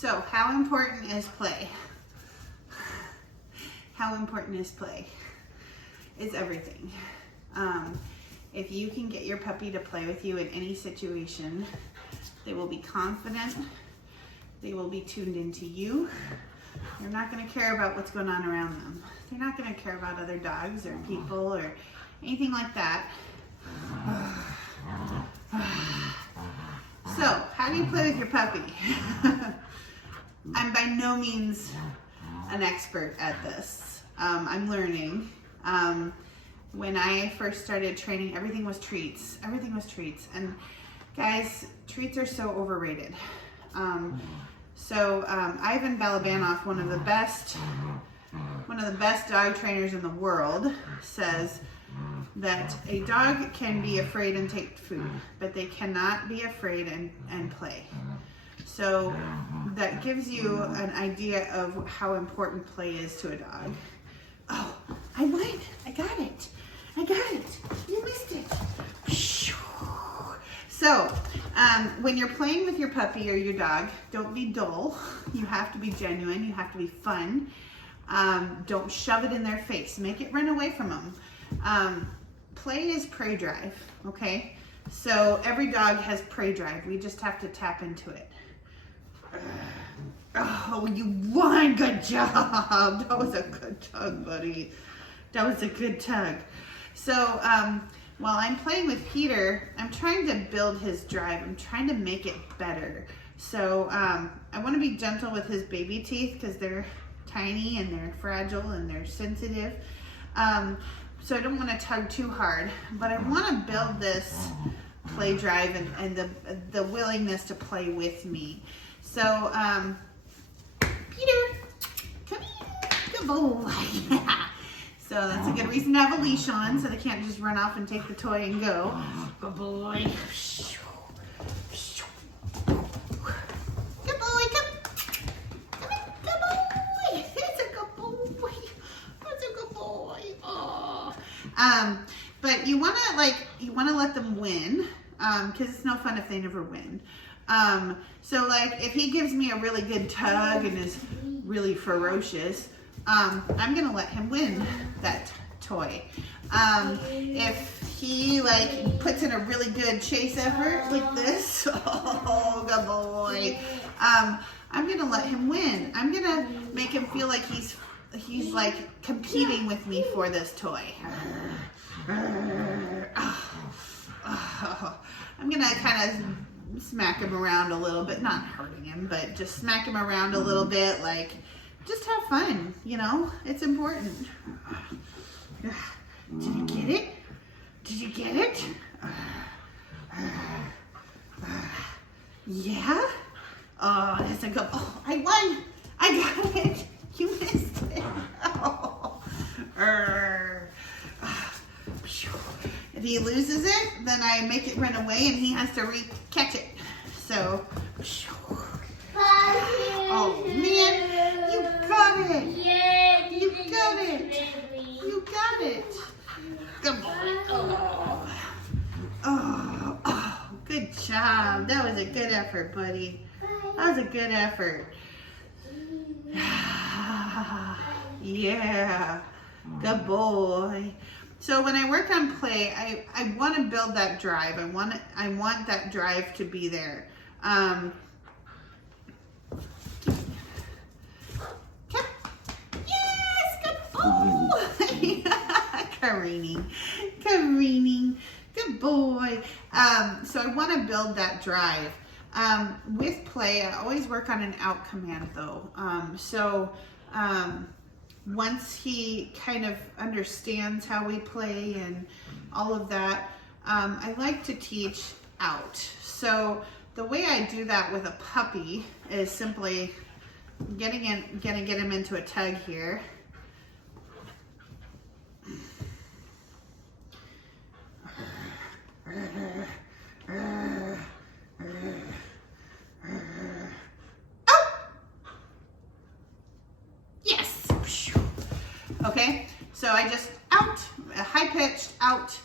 So how important is play? How important is play? It's everything. If you can get your puppy to play with you in any situation, they will be confident. They will be tuned into you. They're not going to care about what's going on around them. They're not going to care about other dogs or people or anything like that. So, how do you play with your puppy? I'm by no means an expert at this. I'm learning. When I first started training, everything was treats. Everything was treats. And guys, treats are so overrated. Ivan Balabanov, one of the best dog trainers in the world, says that a dog can be afraid and take food, but they cannot be afraid and play. So that gives you an idea of how important play is to a dog. Oh, I won! I got it! I got it! You missed it! So, when you're playing with your puppy or your dog, don't be dull. You have to be genuine. You have to be fun. Don't shove it in their face. Make it run away from them. Play is prey drive, okay? So every dog has prey drive. We just have to tap into it. Oh, you won! Good job! That was a good tug, buddy. That was a good tug. So, while I'm playing with Peter, I'm trying to build his drive. I'm trying to make it better. So, I want to be gentle with his baby teeth because they're tiny and they're fragile and they're sensitive. So I don't want to tug too hard, but I want to build this play drive and the willingness to play with me. So, Peter, come here, good boy. So that's a good reason to have a leash on, so they can't just run off and take the toy and go. Good boy. Good boy, come in, good boy. It's a good boy. That's a good boy. Oh. But you wanna let them win, because it's no fun if they never win. So like if he gives me a really good tug and is really ferocious, I'm gonna let him win that toy. If he like puts in a really good chase effort like this, oh good boy, I'm gonna let him win. I'm gonna make him feel like he's like competing with me for this toy. I'm gonna kind of smack him around a little bit, not hurting him, but just smack him around a little bit, like just have fun, you know? It's important. Did you get it? Did you get it? Yeah? Oh, that's a good, oh, I won! I got it! You missed it! Oh. If he loses it, then I make it run away and he has to catch it. So, oh man, you got it! You got it! You got it! Good boy! Oh, good job. That was a good effort, buddy. That was a good effort. Yeah, good boy. So when I work on play, I want to build that drive. I want that drive to be there. Yes, good boy. Careening, good boy. So I want to build that drive. With play, I always work on an out command though. Once he kind of understands how we play and all of that, I like to teach out. So the way I do that with a puppy is simply gonna get him into a tug here. Okay, so I just out, high-pitched out,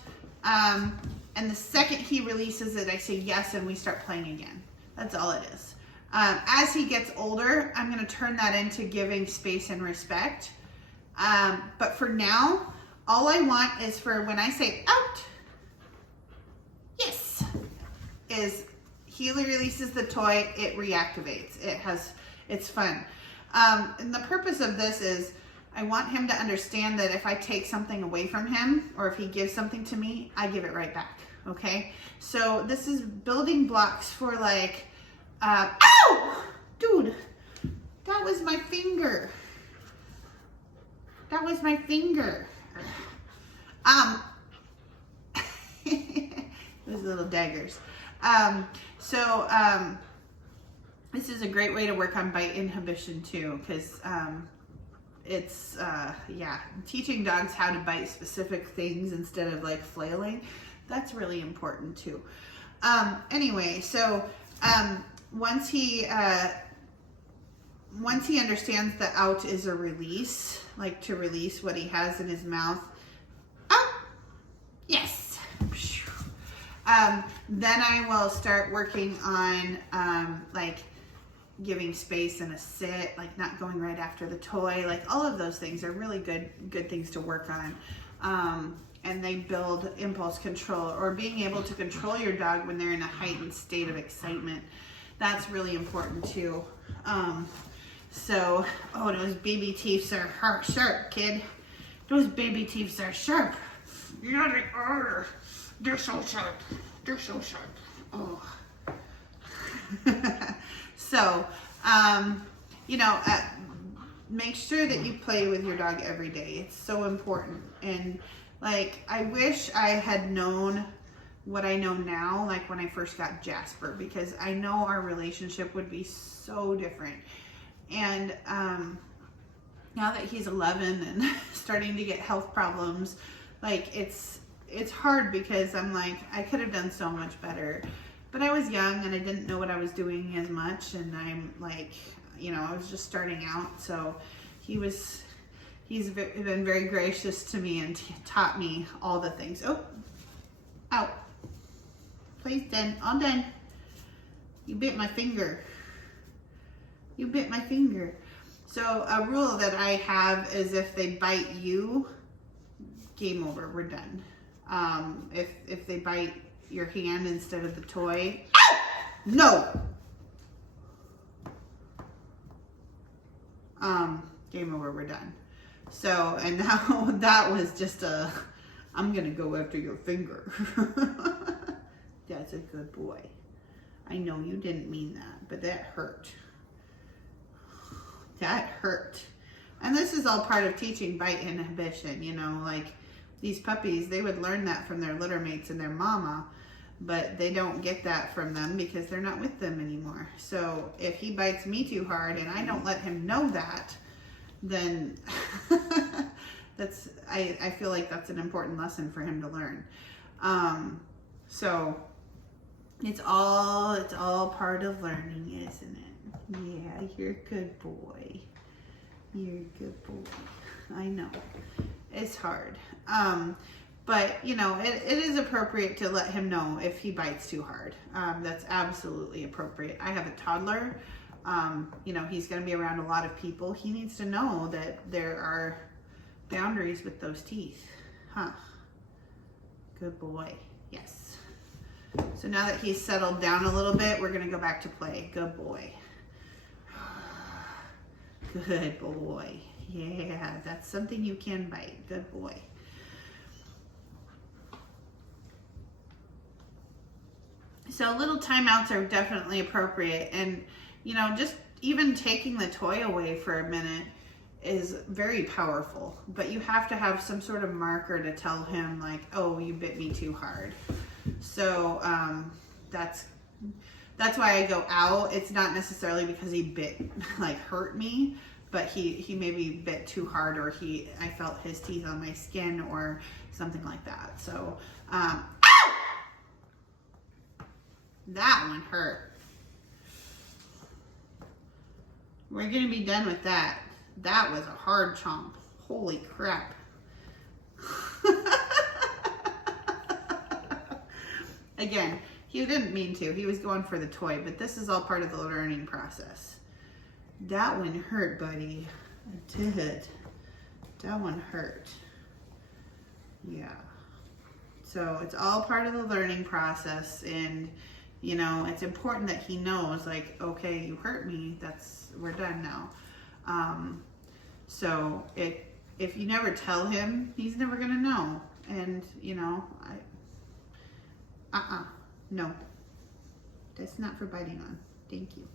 and the second he releases it, I say yes, and we start playing again. That's all it is. As he gets older, I'm going to turn that into giving space and respect. But for now, all I want is for when I say out, yes, is he releases the toy, it reactivates. It's fun. And the purpose of this is I want him to understand that if I take something away from him or if he gives something to me, I give it right back. Okay? So this is building blocks for like, ow! Dude, that was my finger. That was my finger. Those little daggers. This is a great way to work on bite inhibition too, because it's, teaching dogs how to bite specific things instead of like flailing. That's really important too. Anyway, so once he understands that out is a release, like to release what he has in his mouth. Out! Yes! Then I will start working on like giving space and a sit, like not going right after the toy. Like all of those things are really good things to work on. And they build impulse control or being able to control your dog when they're in a heightened state of excitement. That's really important too. Those baby teeth are sharp, kid. Those baby teeth are sharp. Yeah, they are. They're so sharp. They're so sharp. Oh. Make sure that you play with your dog every day. It's so important. And like, I wish I had known what I know now, like when I first got Jasper, because I know our relationship would be so different. And now that he's 11 and starting to get health problems, like it's hard because I'm like, I could have done so much better. But I was young and I didn't know what I was doing as much. And I'm like, I was just starting out. So he's been very gracious to me and taught me all the things. Oh, out. Please, done. All done. You bit my finger. You bit my finger. So a rule that I have is if they bite you, game over, we're done. If they bite your hand instead of the toy, no. Game over, we're done. So, and now that was just I'm gonna go after your finger. That's a good boy. I know you didn't mean that, but that hurt. That hurt. And this is all part of teaching bite inhibition, like these puppies, they would learn that from their litter mates and their mama, but they don't get that from them because they're not with them anymore. So if he bites me too hard and I don't let him know that, then I feel like that's an important lesson for him to learn. So it's all part of learning, isn't it? Yeah, you're a good boy. You're a good boy. I know. It's hard. But, it is appropriate to let him know if he bites too hard. That's absolutely appropriate. I have a toddler. He's going to be around a lot of people. He needs to know that there are boundaries with those teeth. Huh. Good boy. Yes. So now that he's settled down a little bit, we're going to go back to play. Good boy. Good boy. Yeah, that's something you can bite. Good boy. So little timeouts are definitely appropriate. And, just even taking the toy away for a minute is very powerful. But you have to have some sort of marker to tell him like, oh, you bit me too hard. So that's why I go out. It's not necessarily because he hurt me, but he maybe bit too hard, or I felt his teeth on my skin or something like that. So, ow! That one hurt. We're gonna be done with that. That was a hard chomp. Holy crap. Again, He didn't mean to. He was going for the toy, but this is all part of the learning process. That one hurt, buddy. It did. That one hurt. Yeah. So it's all part of the learning process, and you know, it's important that he knows, like, okay, you hurt me. We're done now. So if you never tell him, he's never gonna know. And you know, no, that's not for biting on. Thank you.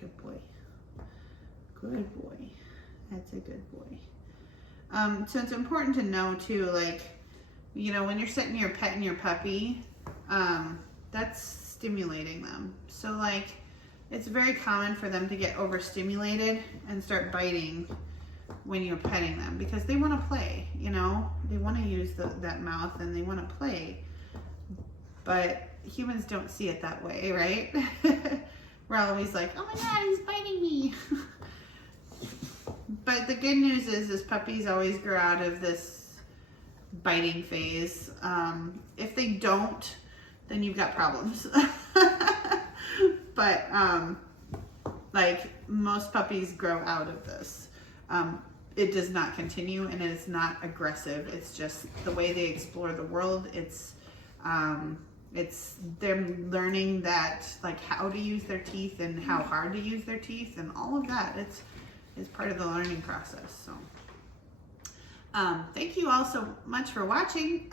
Good boy. Good boy. That's a good boy. So it's important to know too, like, you know, when you're setting your pet and your puppy, that's stimulating them. So like, it's very common for them to get overstimulated and start biting when you're petting them because they want to play, you know, they want to use that mouth and they want to play. But humans don't see it that way, right? We're always like, oh my God, he's biting me. But the good news is puppies always grow out of this biting phase. If they don't, then you've got problems. But like most puppies grow out of this. It does not continue and it is not aggressive. It's just the way they explore the world. It's them learning that, like, how to use their teeth and how hard to use their teeth and all of that. It's part of the learning process. So thank you all so much for watching.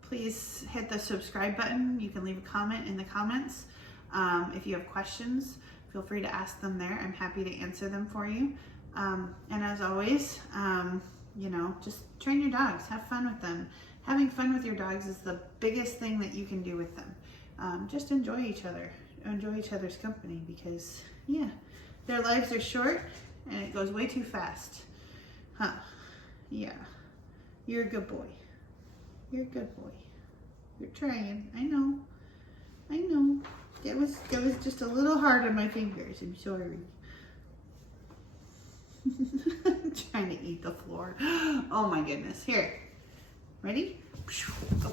Please hit the subscribe button. You can leave a comment in the comments. If you have questions, feel free to ask them there. I'm happy to answer them for you. And as always, you know, just train your dogs, have fun with them. Having fun with your dogs is the biggest thing that you can do with them. Just enjoy each other's company because, yeah, their lives are short and it goes way too fast. Huh? Yeah. You're a good boy. You're a good boy. You're trying. I know. I know. That was just a little hard on my fingers. I'm sorry. I'm trying to eat the floor. Oh my goodness. Here. Ready? Go.